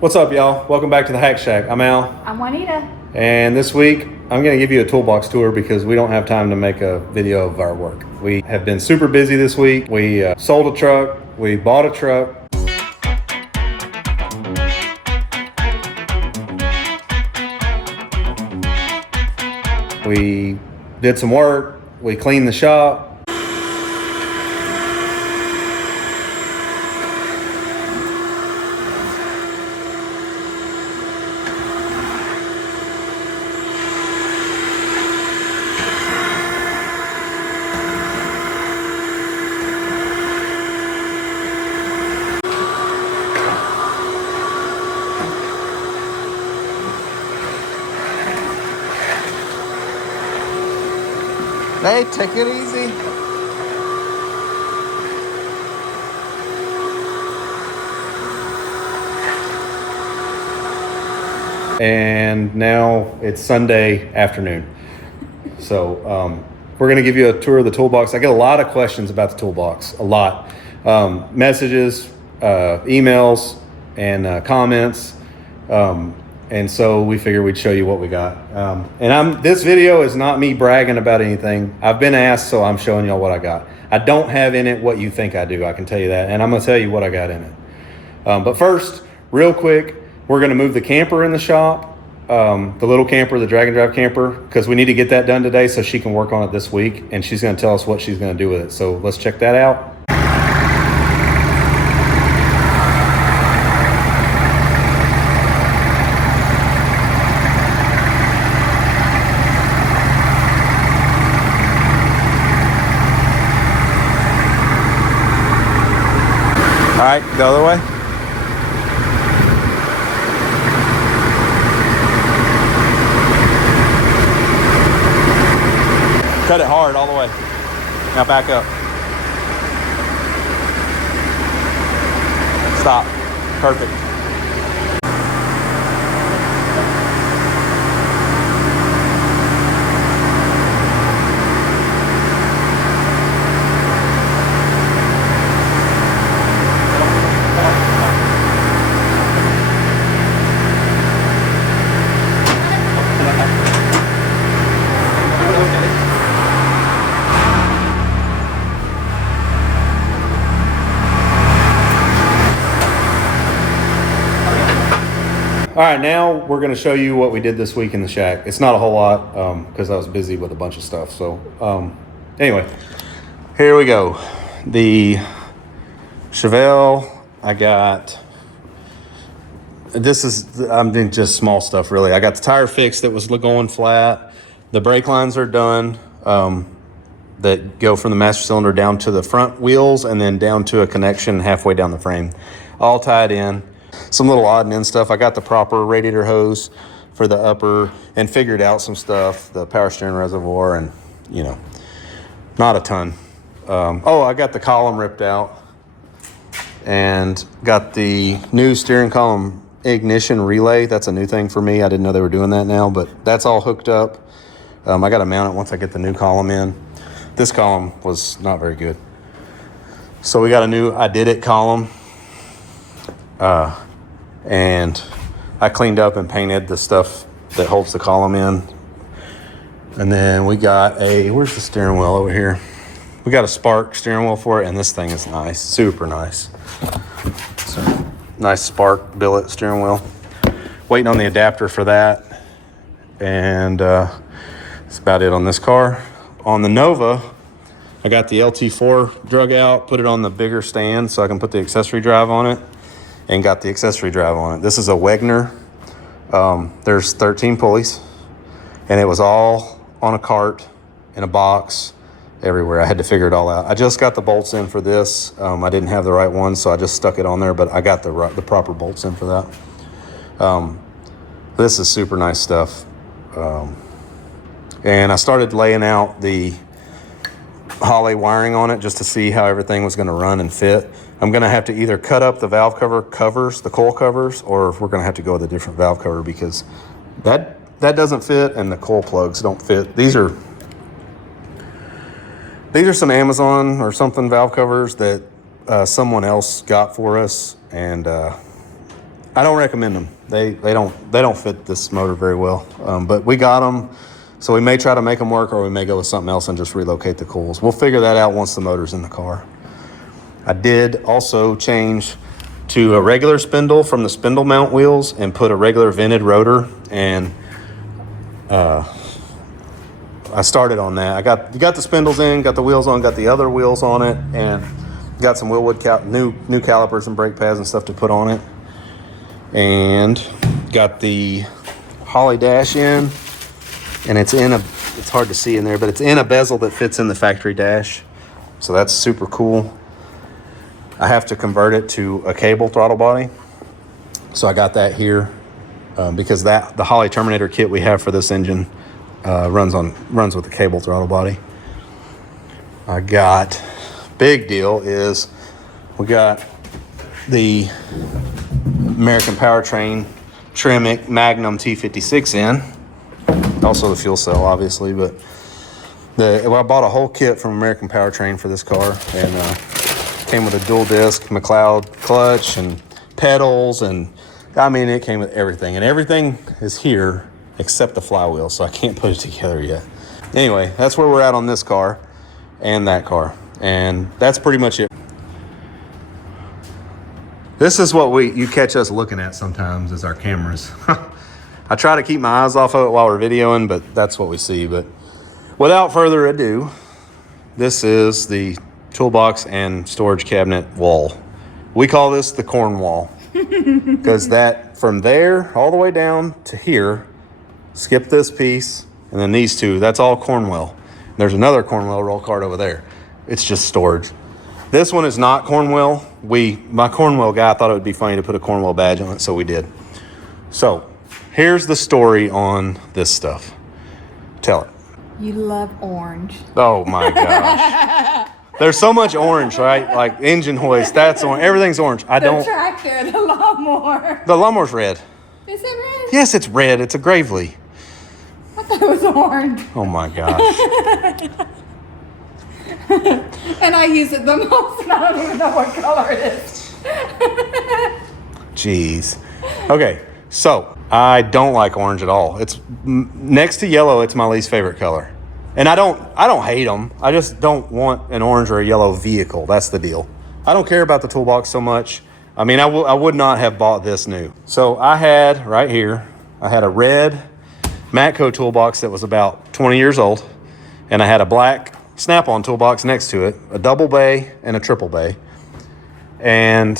What's up, y'all? Welcome back to the Hack Shack. I'm Al. I'm Juanita. And this week, I'm going to give you a toolbox tour because we don't have time to make a video of our work. We have been super busy this week. We sold a truck. We bought a truck. We did some work. We cleaned the shop. Hey, take it easy. And now it's Sunday afternoon. So we're going to give you a tour of the toolbox. I get a lot of questions about the toolbox, a lot. Messages, emails, and comments. And so we figured we'd show you what we got. This video is not me bragging about anything. I've been asked, so I'm showing y'all what I got. I don't have in it what you think I do, I can tell you that. And I'm gonna tell you what I got in it. But first, real quick, we're gonna move the camper in the shop, the little camper, the drag and drive camper, because we need to get that done today so she can work on it this week. And she's gonna tell us what she's gonna do with it. So let's check that out. All right, the other way. Cut it hard all the way. Now back up. Stop. Perfect. All right, now we're going to show you what we did this week in the shack. It's not a whole lot because I was busy with a bunch of stuff. So anyway, here we go. The Chevelle, I got, I'm doing just small stuff really. I got the tire fixed that was going flat. The brake lines are done that go from the master cylinder down to the front wheels and then down to a connection halfway down the frame. All tied in. Some little odd and end stuff. I got the proper radiator hose for the upper and figured out some stuff, the power steering reservoir, and you know, not a ton. I got the column ripped out and got the new steering column ignition relay. That's a new thing for me. I didn't know they were doing that now, but that's all hooked up. I got to mount it once I get the new column in. This column was not very good. So we got a new I Did It column. And I cleaned up and painted the stuff that holds the column in. And then we got where's the steering wheel over here? We got a Spark steering wheel for it, and this thing is nice, super nice. So, nice Spark billet steering wheel. Waiting on the adapter for that. And that's about it on this car. On the Nova, I got the LT4 drug out, put it on the bigger stand so I can put the accessory drive on it. And got the accessory drive on it. This is a Wegner. There's 13 pulleys, and it was all on a cart, in a box, everywhere. I had to figure it all out. I just got the bolts in for this. I didn't have the right ones, so I just stuck it on there, but I got the proper bolts in for that. This is super nice stuff. And I started laying out the Holley wiring on it just to see how everything was going to run and fit. I'm going to have to either cut up the valve cover covers, the coil covers, or we're going to have to go with a different valve cover because that doesn't fit and the coil plugs don't fit. These These are some Amazon or something valve covers that someone else got for us, and I don't recommend them. They don't fit this motor very well. But we got them, so we may try to make them work, or we may go with something else and just relocate the coils. We'll figure that out once the motor's in the car. I did also change to a regular spindle from the spindle mount wheels and put a regular vented rotor, and I started on that. You got the spindles in, got the wheels on, got the other wheels on it, and got some Willwood new calipers and brake pads and stuff to put on it, and got the Holley dash in, and it's hard to see in there, but it's in a bezel that fits in the factory dash, so that's super cool. I have to convert it to a cable throttle body, so I got that here because the Holley Terminator kit we have for this engine runs with the cable throttle body. I got, big deal is we got the American Powertrain Tremec Magnum T56 in, also the fuel cell obviously, but I bought a whole kit from American Powertrain for this car, and came with a dual disc McLeod clutch and pedals, and I mean it came with everything, and everything is here except the flywheel, so I can't put it together yet. Anyway, that's where we're at on this car and that car, and that's pretty much it. This is what you catch us looking at sometimes, is our cameras. I try to keep my eyes off of it while we're videoing, but that's what we see. But without further ado, this is the toolbox and storage cabinet wall. We call this the cornwell because that from there all the way down to here, skip this piece, and then these two, that's all cornwell. There's another cornwell roll cart over there. It's just storage. This one is not cornwell. My cornwell guy thought it would be funny to put a cornwell badge on it, so we did. So here's the story on this stuff. Tell it. You love orange. Oh my gosh. There's so much orange, right? Like engine hoist, that's orange. Everything's orange. The tractor, the lawnmower. The lawnmower's red. Is it red? Yes, it's red. It's a Gravely. I thought it was orange. Oh my gosh. And I use it the most, and I don't even know what color it is. Jeez. Okay, so I don't like orange at all. It's next to yellow. It's my least favorite color. And I don't hate them. I just don't want an orange or a yellow vehicle. That's the deal. I don't care about the toolbox so much. I mean, I would not have bought this new. So I had right here, I had a red Matco toolbox that was about 20 years old, and I had a black Snap-on toolbox next to it, a double bay and a triple bay, and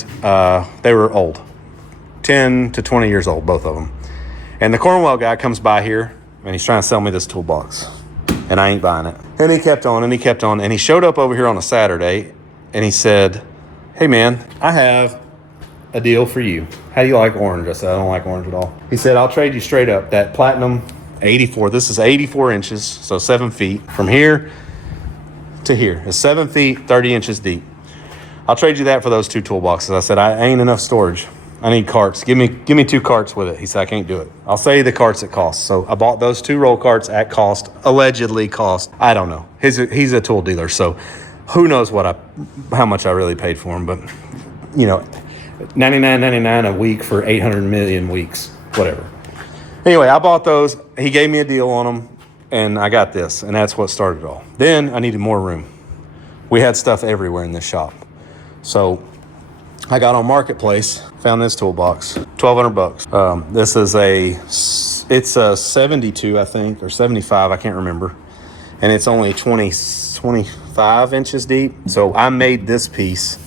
they were old, 10 to 20 years old, both of them. And the Cornwell guy comes by here, and he's trying to sell me this toolbox. And I ain't buying it. And he kept on and he kept on. And he showed up over here on a Saturday and he said, "Hey man, I have a deal for you. How do you like orange?" I said, "I don't like orange at all." He said, "I'll trade you straight up that Platinum 84. This is 84 inches, so 7 feet. From here to here. It's 7 feet, 30 inches deep. I'll trade you that for those two toolboxes." I said, "I ain't enough storage. I need carts. Give me 2 carts with it." He said, "I can't do it. I'll sell you the carts at cost." So I bought those 2 roll carts at cost, allegedly cost. I don't know. He's a tool dealer, so who knows how much I really paid for them. But you know, $99.99 a week for 800 million weeks, whatever. Anyway, I bought those. He gave me a deal on them, and I got this, and that's what started it all. Then I needed more room. We had stuff everywhere in this shop, so I got on Marketplace, found this toolbox, $1,200. This is it's a 72, I think, or 75, I can't remember. And it's only 25 inches deep. So I made this piece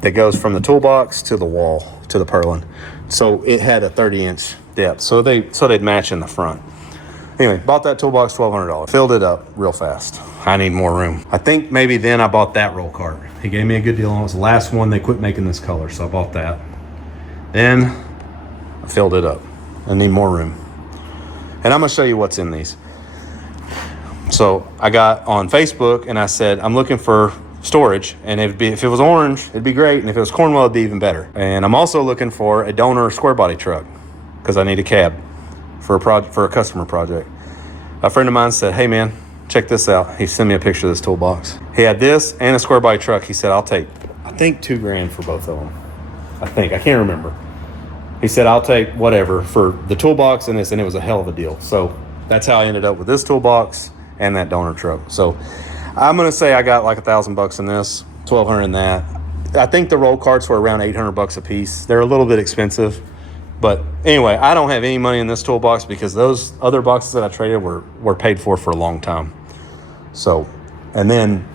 that goes from the toolbox to the wall, to the purlin. So it had a 30-inch depth. So they'd match in the front. Anyway, bought that toolbox, $1,200. Filled it up real fast. I need more room. I think maybe then I bought that roll cart. He gave me a good deal on it. It was the last one. They quit making this color, so I bought that. Then I filled it up. I need more room. And I'm gonna show you what's in these. So I got on Facebook and I said, I'm looking for storage, and if it was orange, it'd be great, and if it was Cornwell, it'd be even better. And I'm also looking for a donor square body truck because I need a cab for a customer project. A friend of mine said, "Hey man, check this out. He sent me a picture of this toolbox. He had this and a square body truck. He said, I'll take, I think $2,000 for both of them. I can't remember. He said, I'll take whatever for the toolbox and this, and it was a hell of a deal. So that's how I ended up with this toolbox and that donor truck. So I'm gonna say I got like $1,000 in this, $1,200 in that. I think the roll carts were around $800 a piece. They're a little bit expensive, but anyway, I don't have any money in this toolbox because those other boxes that I traded were paid for a long time. So, and then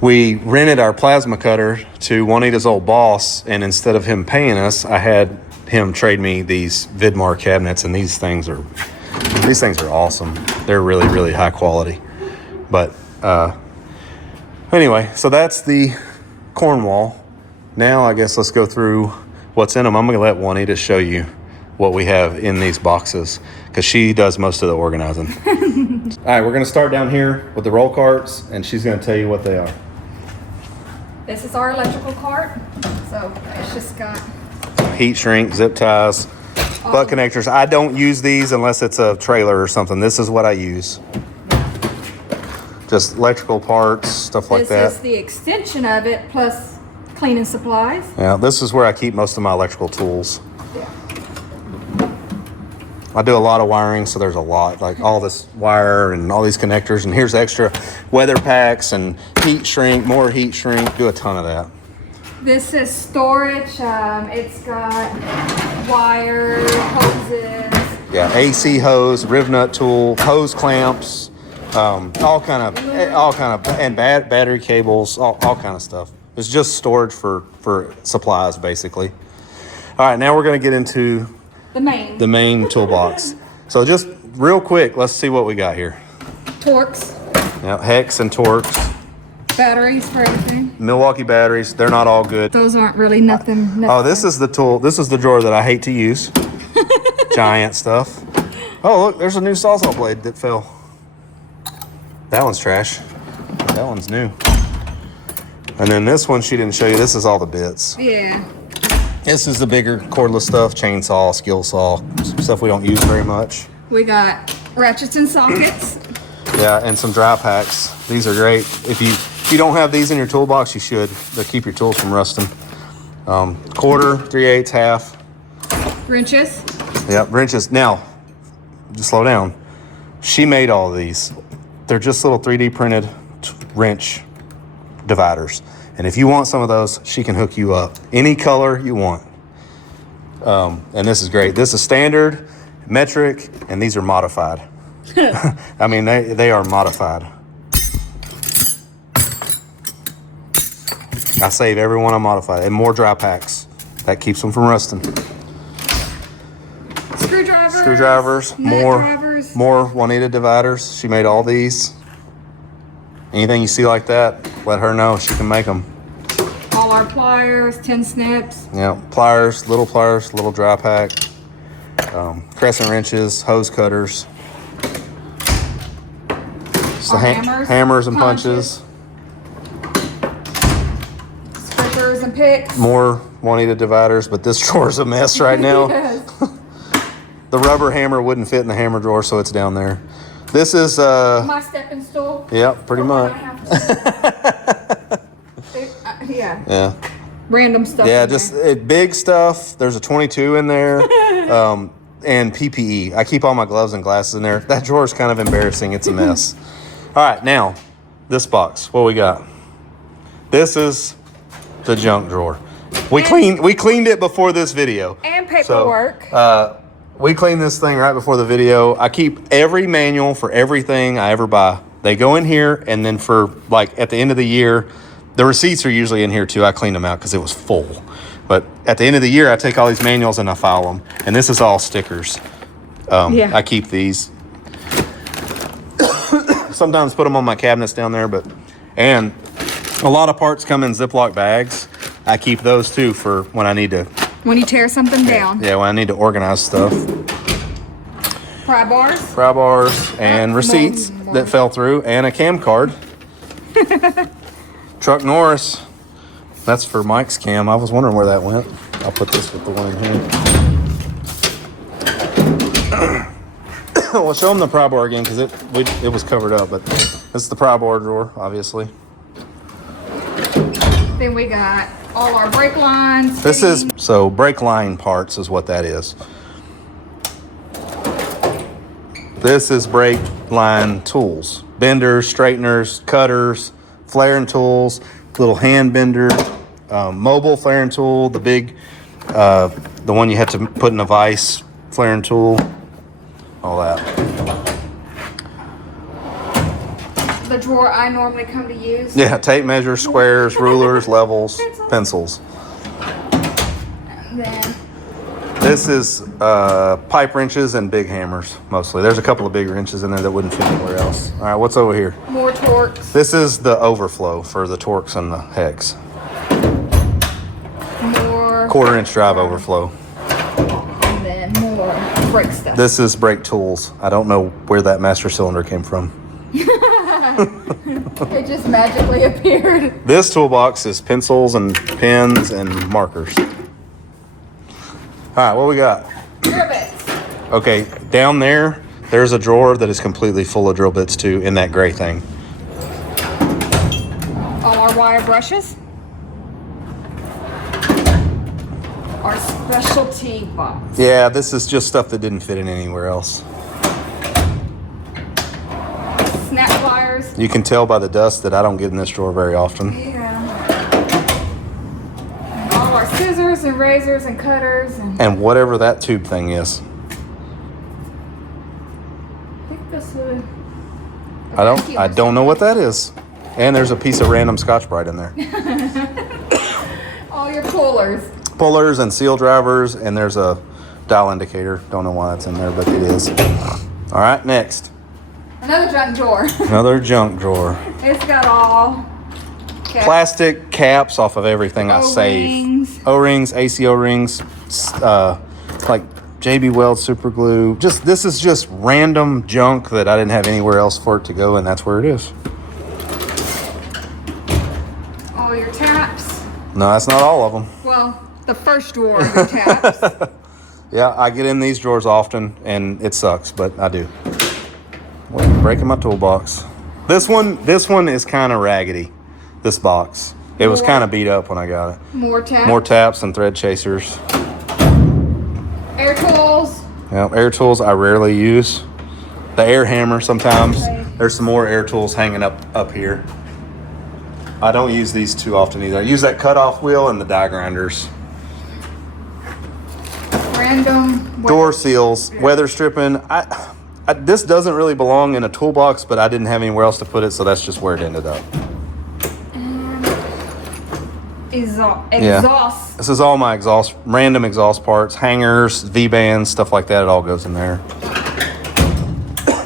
we rented our plasma cutter to Juanita's old boss, and instead of him paying us, I had him trade me these Vidmar cabinets, and these things are awesome. They're really, really high quality. But anyway, so that's the Cornwall. Now I guess let's go through what's in them. I'm going to let Juanita show you what we have in these boxes because she does most of the organizing. All right, we're going to start down here with the roll carts, and she's going to tell you what they are. This is our electrical cart. So it's just got Heat shrink, zip ties, butt connectors. I don't use these unless it's a trailer or something. This is what I use. Just electrical parts, stuff like that. This is the extension of it, plus cleaning supplies. Yeah, this is where I keep most of my electrical tools. Yeah. I do a lot of wiring, so there's a lot, like all this wire and all these connectors, and here's extra weather packs and heat shrink, more heat shrink, do a ton of that. This is storage. It's got wire, hoses. Yeah, AC hose, riv nut tool, hose clamps, all kind of, and battery cables, all kind of stuff. It's just storage for supplies, basically. All right, now we're going to get into the main toolbox. So just real quick, let's see what we got here. Torques. Yeah, hex and Torx. Batteries for everything. Milwaukee batteries, they're not all good. Those aren't really nothing. Oh, this is the tool. This is the drawer that I hate to use. Giant stuff. Oh, look, there's a new sawzall blade that fell. That one's trash. That one's new. And then this one she didn't show you. This is all the bits. Yeah. This is the bigger cordless stuff, chainsaw, skill saw, stuff we don't use very much. We got ratchets and sockets. Yeah, and some dry packs. These are great. If you don't have these in your toolbox, you should. They'll keep your tools from rusting. Quarter, 3/8, half. Wrenches. Yep, wrenches. Now, just slow down. She made all of these. They're just little 3D printed wrench dividers. And if you want some of those, she can hook you up. Any color you want. And this is great. This is standard, metric, and these are modified. I mean, they are modified. I save every one on modified. And more dry packs. That keeps them from rusting. Screwdrivers. More Juanita dividers. She made all these. Anything you see like that, let her know. She can make them. All our pliers, 10 snips. Yeah, pliers, little dry pack. Crescent wrenches, hose cutters. So hammers and punches. Strippers and picks. More Juanita dividers, but this drawer's a mess right now. Yes. The rubber hammer wouldn't fit in the hammer drawer, so it's down there. This is my stepping stool. Yep, pretty much. Yeah. Random stuff. Yeah, just big stuff. There's a 22 in there. And PPE. I keep all my gloves and glasses in there. That drawer is kind of embarrassing. It's a mess. All right, now this box. What we got? This is the junk drawer. We cleaned it before this video. And paperwork. So, we cleaned this thing right before the video. I keep every manual for everything I ever buy. They go in here, and then for like at the end of the year, the receipts are usually in here too. I cleaned them out because it was full. But at the end of the year, I take all these manuals and I file them. And this is all stickers. I keep these. Sometimes put them on my cabinets down there, and a lot of parts come in Ziploc bags. I keep those too for when I need to. When you tear something down. Yeah, when I need to organize stuff. Pry bars and receipts that fell through, and a cam card. Truck Norris. That's for Mike's cam. I was wondering where that went. I'll put this with the one in here. Well, show them the pry bar again because it was covered up, but this is the pry bar drawer, obviously. Then we got all our brake lines. So brake line parts is what that is. This is brake line tools. Benders, straighteners, cutters, flaring tools, little hand bender, mobile flaring tool, the big, the one you had to put in a vise flaring tool, all that. The drawer I normally come to use. Yeah, tape measures, squares, rulers, levels, pencils. And then This is pipe wrenches and big hammers, mostly. There's a couple of big wrenches in there that wouldn't fit anywhere else. All right, what's over here? more Torx. This is the overflow for the Torx and the hex. More. 1/4 inch drive overflow. And then more brake stuff. This is brake tools. I don't know where that master cylinder came from. It just magically appeared. This toolbox is pencils and pens and markers. All right, what we got? Drill bits. Okay, down there's a drawer that is completely full of drill bits too in that gray thing. All our wire brushes. Our specialty box. Yeah, this is just stuff that didn't fit in anywhere else. Snap pliers. You can tell by the dust that I don't get in this drawer very often. Yeah. And all our scissors and razors and cutters and And whatever that tube thing is. I think this would. I don't know what that is. And there's a piece of random Scotch-Brite in there. All your pullers. Pullers and seal drivers, and there's a dial indicator. Don't know why that's in there, but it is. All right, next. Another junk drawer. Another junk drawer. It's got all Plastic caps off of everything I save. O-rings. O-rings, AC O-rings, like JB Weld super glue. This is just random junk that I didn't have anywhere else for it to go, and that's where it is. all your taps. No, that's not all of them. Well, the first drawer of your taps. Yeah, I get in these drawers often, and it sucks, but I do. Wait, breaking my toolbox. This one is kind of raggedy. This box. It was kind of beat up when I got it. More taps. More taps and thread chasers. Air tools. Yeah, air tools I rarely use. The air hammer sometimes. Okay. There's some more air tools hanging up here. I don't use these too often either. I use that cutoff wheel and the die grinders. Random. Door seals, weather stripping. This doesn't really belong in a toolbox, but I didn't have anywhere else to put it, so that's just where it ended up. Exhaust. This is all my random exhaust parts, hangers, V-bands, stuff like that. It all goes in there.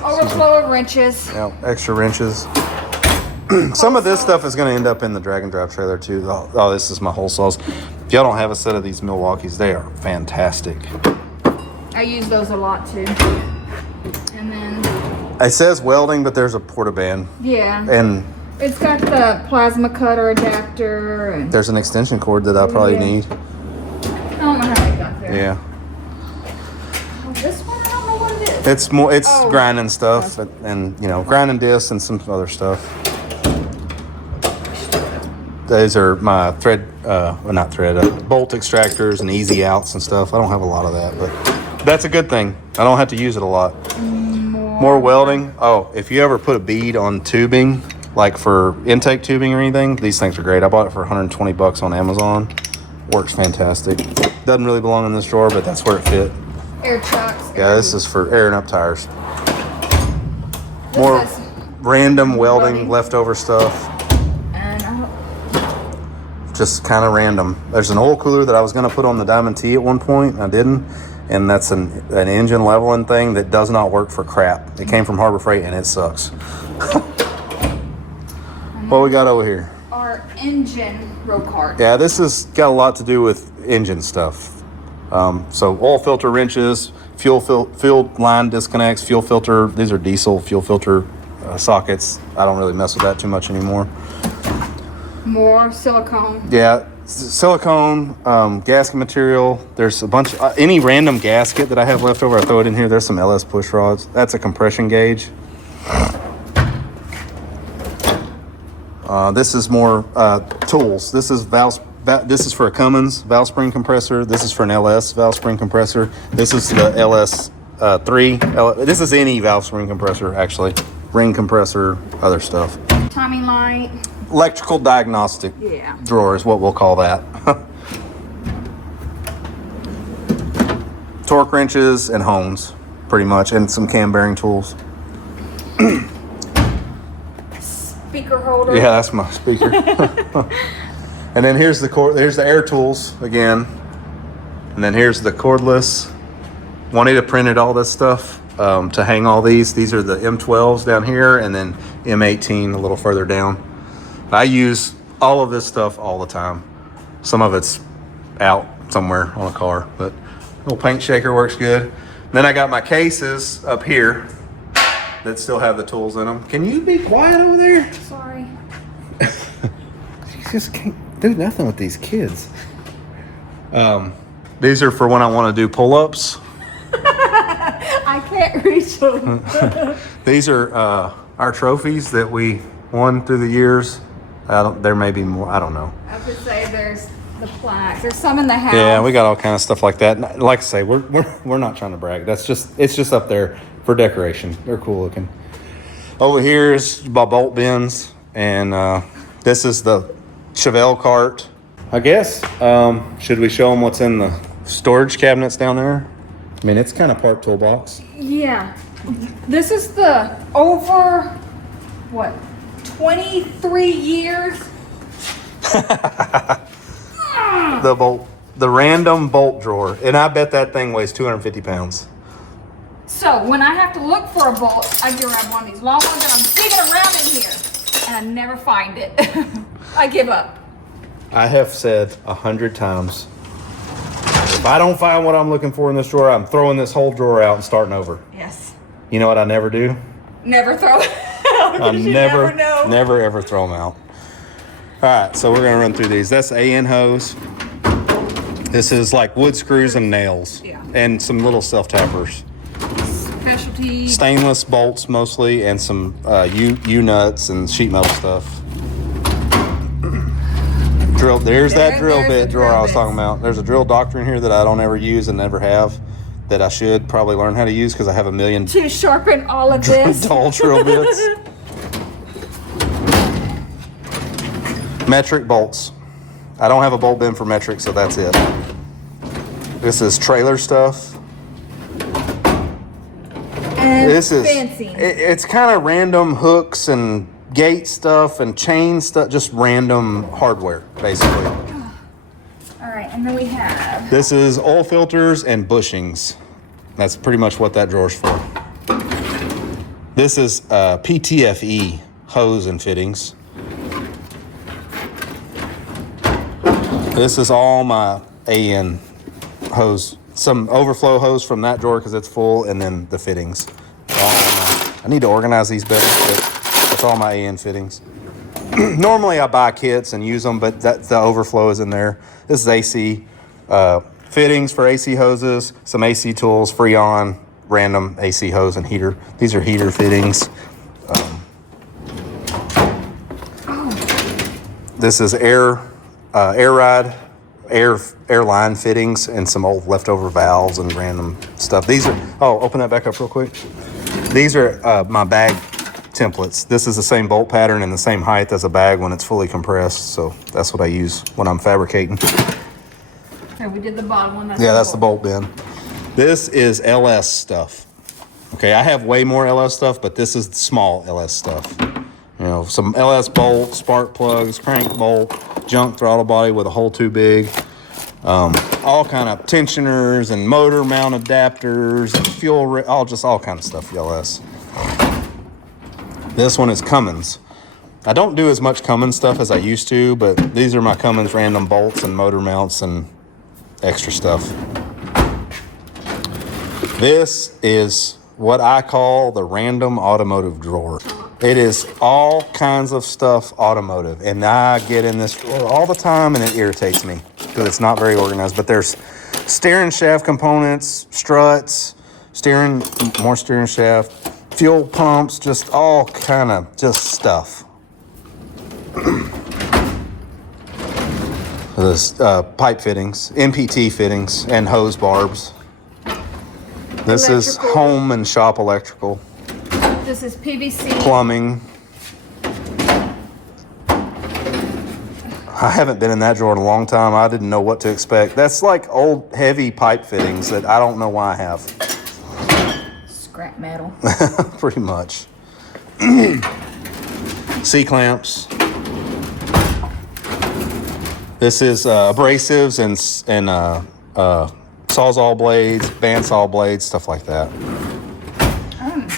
Overflow of wrenches. Yeah, extra wrenches. Some of this stuff is going to end up in the drag and drop trailer too. Oh, this is my hole saws. If y'all don't have a set of these Milwaukees, they are fantastic. I use those a lot too. And then, It says welding, but there's a portaband. yeah. And It's got the plasma cutter adapter. And there's an extension cord that I'll probably Yeah. need. I don't know how they got there. Yeah. Oh, this one, I don't know what it is. It's Oh. grinding stuff and grinding discs and some other stuff. These are my bolt extractors and easy outs and stuff. I don't have a lot of that, but that's a good thing. I don't have to use it a lot. More welding. Oh, if you ever put a bead on tubing, like for intake tubing or anything, these things are great. I bought it for $120 on Amazon. Works fantastic. Doesn't really belong in this drawer, but that's where it fit. Air chucks. Yeah, this is for airing up tires. This More is- random welding, Welding. leftover stuff. And Just kind of random. There's an oil cooler that I was going to put on the Diamond T at one point, and I didn't. And that's an engine leveling thing that does not work for crap. It came from Harbor Freight, and it sucks. What we got over here? our engine row cart. Yeah, this has got a lot to do with engine stuff. So oil filter wrenches, fuel line disconnects, fuel filter. These are diesel fuel filter sockets. I don't really mess with that too much anymore. More silicone. Yeah, silicone, gasket material. There's a bunch of, any random gasket that I have left over, I throw it in here. There's some LS push rods. That's a compression gauge. This is more tools. This is valves. This is for a Cummins valve spring compressor. This is for an LS valve spring compressor. This is the LS 3. This is any valve spring compressor, actually. Ring compressor, other stuff. Timing light. Electrical diagnostic drawer is what we'll call that. Torque wrenches and hones, pretty much, and some cam bearing tools. Speaker holder. Yeah, that's my speaker. And then here's the air tools again. And then here's the cordless. Juanita printed all this stuff to hang all these. These are the M12s down here, and then M18 a little further down. I use all of this stuff all the time. Some of it's out somewhere on a car, but little paint shaker works good. Then I got my cases up here that still have the tools in them. Can you be quiet over there? Sorry. You just can't do nothing with these kids. These are for when I want to do pull-ups. I can't reach them. These are our trophies that we won through the years. There may be more. I don't know. I would say there's the plaques. There's some in the house. Yeah, we got all kind of stuff like that. Like I say, we're not trying to brag. It's just up there for decoration. They're cool looking. Over here is my bolt bins, and this is the Chevelle cart. I guess should we show them what's in the storage cabinets down there? I mean, it's kind of part toolbox. Yeah. This is the over 23 years. The random bolt drawer, and I bet that thing weighs 250 pounds. So when I have to look for a bolt, I grab one of these long ones and I'm digging around in here and I never find it. I give up. I have said 100 times, if I don't find what I'm looking for in this drawer, I'm throwing this whole drawer out and starting over. Yes. You know what I never do? Never throw it out. I You never know. never ever throw them out. All right, so we're gonna run through these. That's AN hose. This is like wood screws and nails, and some little self-tappers. Specialty. Stainless bolts mostly, and some U-nuts and sheet metal stuff. Drill. There's that drill bit drawer I was talking about. There's a drill doctor in here that I don't ever use and never have, that I should probably learn how to use because I have a million To sharpen all of this. dull drill bits. Metric bolts. I don't have a bolt bin for metric, so that's it. This is trailer stuff. And This is fencing. it's kind of random hooks and gate stuff and chain stuff, just random hardware, basically. All right, and then we have. This is oil filters and bushings. That's pretty much what that drawer's for. This is PTFE hose and fittings. This is all my AN hose. Some overflow hose from that drawer because it's full, and then the fittings. I need to organize these better, but that's all my AN fittings. Normally I buy kits and use them, but the overflow is in there. This is AC fittings for AC hoses, some AC tools, Freon, random AC hose and heater. These are heater fittings. This is air line fittings and some old leftover valves and random stuff. These are, open that back up real quick. These are my bag templates. This is the same bolt pattern and the same height as a bag when it's fully compressed. So that's what I use when I'm fabricating. Okay, we did the bottom one. That's the bolt bin. This is LS stuff. Okay, I have way more LS stuff, but this is small LS stuff. You know, some LS bolts, spark plugs, crank bolt, junk throttle body with a hole too big. All kind of tensioners and motor mount adapters and fuel, all kind of stuff, LS. This one is Cummins. I don't do as much Cummins stuff as I used to, but these are my Cummins random bolts and motor mounts and extra stuff. This is what I call the random automotive drawer. It is all kinds of stuff automotive. And I get in this drawer all the time and it irritates me because it's not very organized. But there's steering shaft components, struts, more steering shaft, fuel pumps, just all kind of just stuff. There's pipe fittings, MPT fittings, and hose barbs. This is home and shop electrical. This is PVC. Plumbing. I haven't been in that drawer in a long time. I didn't know what to expect. That's like old heavy pipe fittings that I don't know why I have. Scrap metal. Pretty much. C-clamps. This is abrasives and Sawzall blades, bandsaw blades, stuff like that.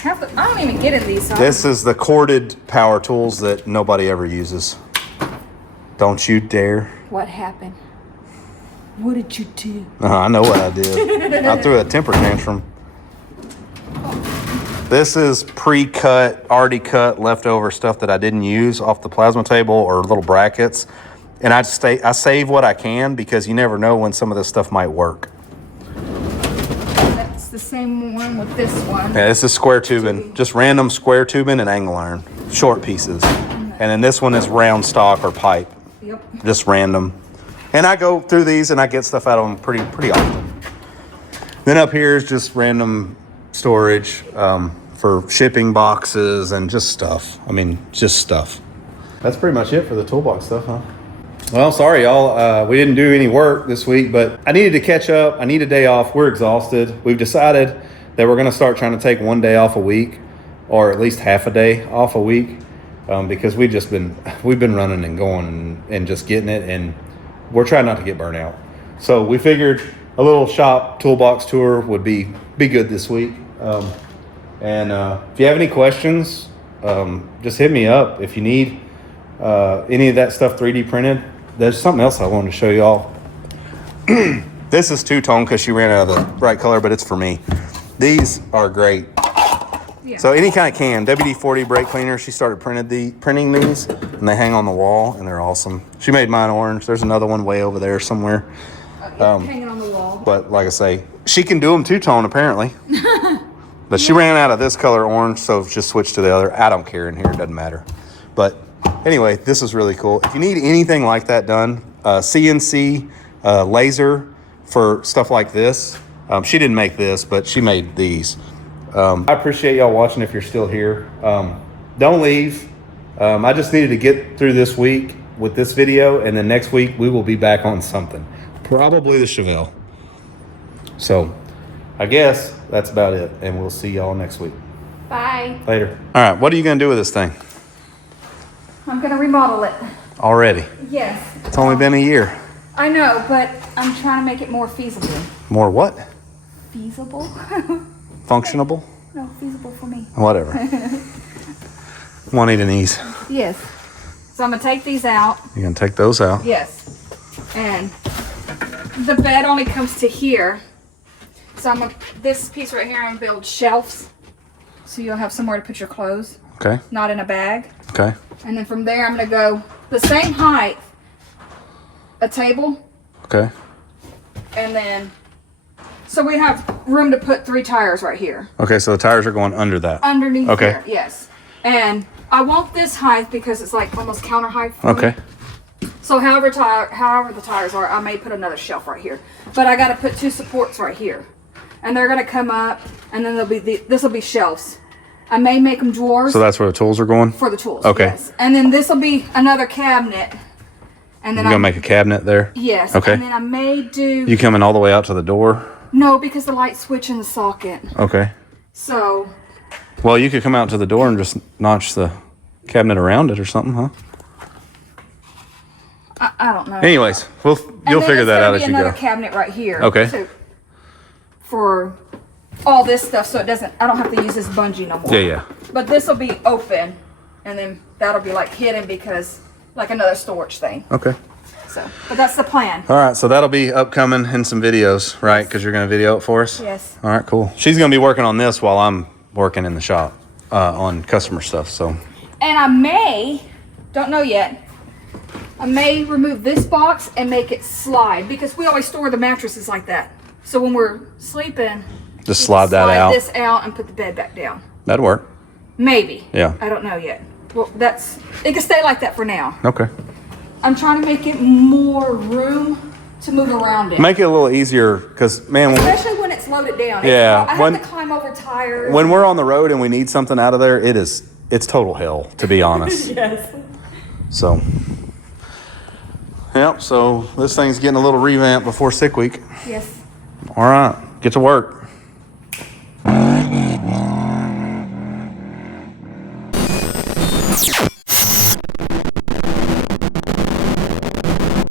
I don't even get in these. This is the corded power tools that nobody ever uses. Don't you dare. What happened? What did you do? I know what I did. I threw a temper tantrum. This is pre-cut, already cut, leftover stuff that I didn't use off the plasma table or little brackets. And I save what I can because you never know when some of this stuff might work. That's the same one with this one. Yeah, this is square tubing, just random square tubing and angle iron, short pieces. And then this one is round stock or pipe. Yep. Just random. And I go through these and I get stuff out of them pretty often. Then up here is just random storage for shipping boxes and just stuff. I mean, just stuff. That's pretty much it for the toolbox stuff, huh? Well, sorry, y'all. We didn't do any work this week, but I needed to catch up. I need a day off. We're exhausted. We've decided that we're going to start trying to take one day off a week, or at least half a day off a week, because we've been running and going and just getting it, and we're trying not to get burnt out. So we figured a little shop toolbox tour would be good this week. And if you have any questions, just hit me up. If you need any of that stuff 3D printed, there's something else I wanted to show y'all. This is two-tone because she ran out of the right color, but it's for me. These are great. Yeah. So any kind of can, WD-40 brake cleaner, she started printing these, and they hang on the wall, and they're awesome. She made mine orange. There's another one way over there somewhere. Hanging on the wall. But like I say, she can do them two-tone apparently. But she ran out of this color orange, so just switched to the other. I don't care in here, it doesn't matter. But anyway, this is really cool. If you need anything like that done, CNC laser for stuff like this. She didn't make this, but she made these. I appreciate y'all watching if you're still here. Don't leave. I just needed to get through this week with this video, and then next week we will be back on something. Probably the Chevelle. So I guess that's about it, and we'll see y'all next week. Bye. Later. All right, what are you going to do with this thing? I'm going to remodel it. Already? Yes. It's only been a year. I know, but I'm trying to make it more feasible. More what? Feasible? Functionable? No, feasible for me. Whatever. Juanita needs. Yes. So I'm going to take these out. You're going to take those out? Yes. And the bed only comes to here. So this piece right here, I'm going to build shelves. So you'll have somewhere to put your clothes. Okay. Not in a bag. Okay. And then from there, I'm going to go the same height, a table. Okay. And then, so we have room to put 3 tires right here. Okay, so the tires are going under that. Underneath Okay. here, yes. And I want this height because it's like almost counter height for Okay. me. So however the tires are, I may put another shelf right here. But I got to put 2 supports right here. And they're going to come up, and then this will be shelves. I may make them drawers. So that's where the tools are going? For the tools, Okay. yes. And then this will be another cabinet. And then You're going to make a cabinet there? Yes. Okay. And then I may do... You coming all the way out to the door? No, because the light switch in the socket. Okay. So... Well, you could come out to the door and just notch the cabinet around it or something, huh? I don't know. Anyways, you'll figure that out as you go. Another cabinet right here. Okay. For all this stuff, so I don't have to use this bungee no more. Yeah. But this will be open, and then that'll be like hidden because like another storage thing. Okay. So, but that's the plan. All right, so that'll be upcoming in some videos, right? Because you're going to video it for us? Yes. All right, cool. She's going to be working on this while I'm working in the shop on customer stuff, so And I may, don't know yet, I may remove this box and make it slide because we always store the mattresses like that. So when we're sleeping, Just slide that out. this out and put the bed back down. That'd work. Maybe. Yeah. I don't know yet. Well, it can stay like that for now. Okay. I'm trying to make it more room to move around in. Make it a little easier, because man, Especially when it's loaded down. Yeah, I have to climb over tires. when we're on the road and we need something out of there, it's total hell, to be honest. Yes. So, yep. So this thing's getting a little revamp before sick week. Yes. All right, get to work.